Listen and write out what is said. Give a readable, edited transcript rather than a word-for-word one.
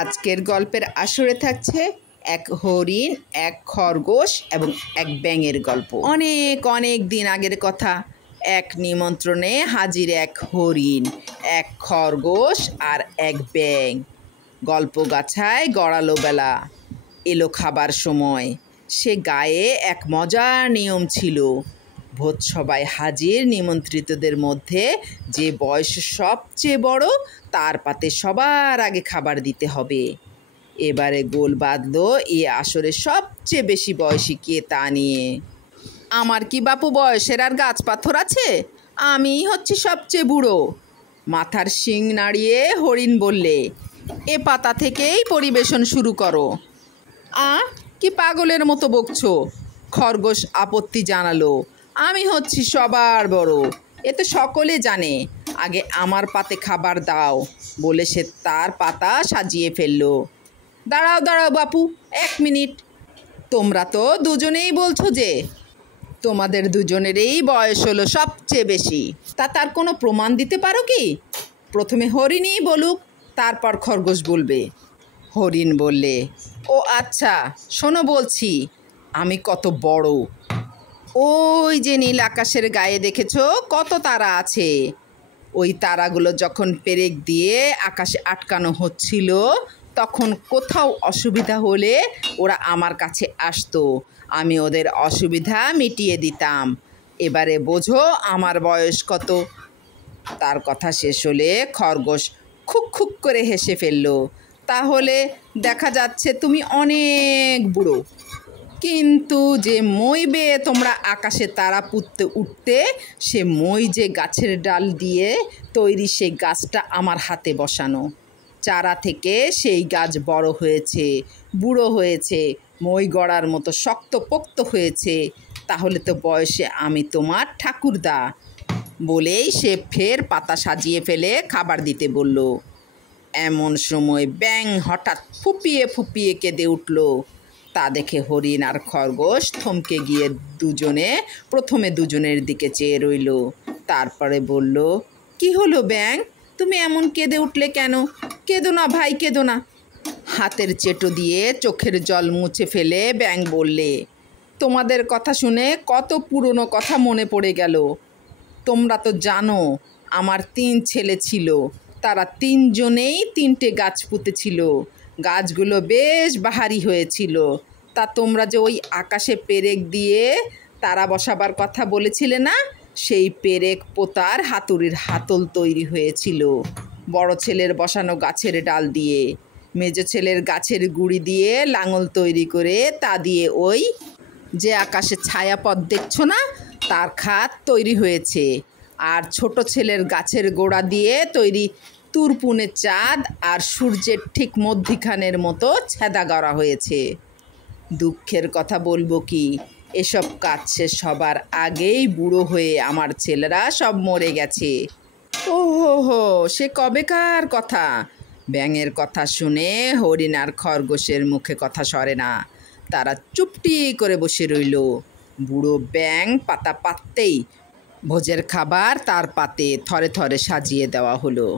আজকের গল্পের আসরে থাকছে এক হরিণ, এক খরগোশ এবং এক ব্যাঙের গল্প। অনেক অনেক দিন আগের কথা। এক নিমন্ত্রণে হাজির এক হরিণ, এক খরগোশ আর এক ব্যাঙ। গল্পগাছায় গড়ালো বেলা, এলো খাবার সময়। সে গায়ে এক মজার নিয়ম ছিল। ভোজসভায় হাজির নিমন্ত্রিতদের মধ্যে যে বয়স সবচেয়ে বড় তার পাতে সবার আগে খাবার দিতে হবে। এবারে গোল বাঁধলো এ আসরে সবচেয়ে বেশি বয়সী কে তা নিয়ে। আমার কি বাপু বয়সের আর গাছ পাথর আছে? আমিই হচ্ছি সবচেয়ে বুড়ো। মাথার শিং নাড়িয়ে হরিণ বললে, এ পাতা থেকেই পরিবেশন শুরু করো। কি পাগলের মতো বকছো? খরগোশ আপত্তি জানালো, আমি হচ্ছি সবার বড়, এতে সকলে জানে। আগে আমার পাতে খাবার দাও। বলে সে তার পাতা সাজিয়ে ফেললো। দাঁড়াও দাঁড়াও বাপু, 1 মিনিট। তোমরা তো দুজনেই বলছো যে তোমাদের দুজনেরই বয়স হলো সবচেয়ে বেশি। তার কোনো প্রমাণ দিতে পারো কি? প্রথমে হরিণই বলুক, তারপর খরগোশ বলবে। হরিণ বললে, ও আচ্ছা, শোনো বলছি, আমি কত বড়। ওই যে নীল আকাশের গায়ে দেখেছো কত তারা আছে? ওই তারাগুলো যখন পেরেক দিয়ে আকাশে আটকানো হচ্ছিল, তখন কোথাও অসুবিধা হলে ওরা আমার কাছে আসতো। আমি ওদের অসুবিধা মিটিয়ে দিতাম। এবারে বোঝো আমার বয়স কত। তার কথা শেষ হলে খরগোশ খুক খুক করে হেসে ফেলল। তাহলে দেখা যাচ্ছে তুমি অনেক বুড়ো। কিন্তু যে মই বেয়ে তোমরা আকাশে তারা পুঁততে উঠতে, সে মই যে গাছের ডাল দিয়ে তৈরি, সেই গাছটা আমার হাতে বসানো। চারা থেকে সেই গাছ বড় হয়েছে, বুড়ো হয়েছে, মই গড়ার মতো শক্তপোক্ত হয়েছে। তাহলে তো বয়সে আমি তোমার ঠাকুরদা। বলেই সে ফের পাতা সাজিয়ে ফেলে খাবার দিতে বলল। এমন সময় ব্যাঙ হঠাৎ ফুপিয়ে ফুপিয়ে কেঁদে উঠল। তা দেখে হরিণ আর খরগোশ থমকে গিয়ে প্রথমে দুজনের দিকে চেয়ে রইল। তারপরে বলল, কি হলো ব্যাঙ, তুমি এমন কেঁদে উঠলে কেন? কেঁদো না ভাই, কেঁদো না। হাতের চেটো দিয়ে চোখের জল মুছে ফেলে ব্যাঙ বললে, তোমাদের কথা শুনে কত পুরনো কথা মনে পড়ে গেল। তোমরা তো জানো আমার 3 ছেলে ছিল, তারা 3 জনেই 3টে গাছ পুঁতেছিল। গাছগুলো বেশ বাহারি হয়েছিল। তা তোমরা যে ওই আকাশে পেরেক দিয়ে তারা বসাবার কথা বলেছিলে না, সেই পেরেক পোতার হাতুড়ির হাতল তৈরি হয়েছিল বড় ছেলের বসানো গাছের ডাল দিয়ে। মেজো ছেলের গাছের গুঁড়ি দিয়ে লাঙল তৈরি করে তা দিয়ে ওই যে আকাশে ছায়াপথ দেখছো না, তার খাত তৈরি হয়েছে। আর ছোট ছেলের গাছের গোড়া দিয়ে তৈরি তুরপুনে চাঁদ আর সূর্যের ঠিক মধ্যিখানের মতো ছেদা গড়া হয়েছে। দুঃখের কথা বলবো কি, এসব কাজ শেষ হবার আগেই বুড়ো হয়ে আমার ছেলেরা সব মরে গেছে। ও হো, সে কবেকার কথা। ব্যাঙের কথা শুনে হরিণ আর খরগোশের মুখে কথা সরে না। তারা চুপটি করে বসে রইল। বুড়ো ব্যাঙ পাতা পাততেই ভোজের খাবার তার পাতে থরে থরে সাজিয়ে দেওয়া হলো।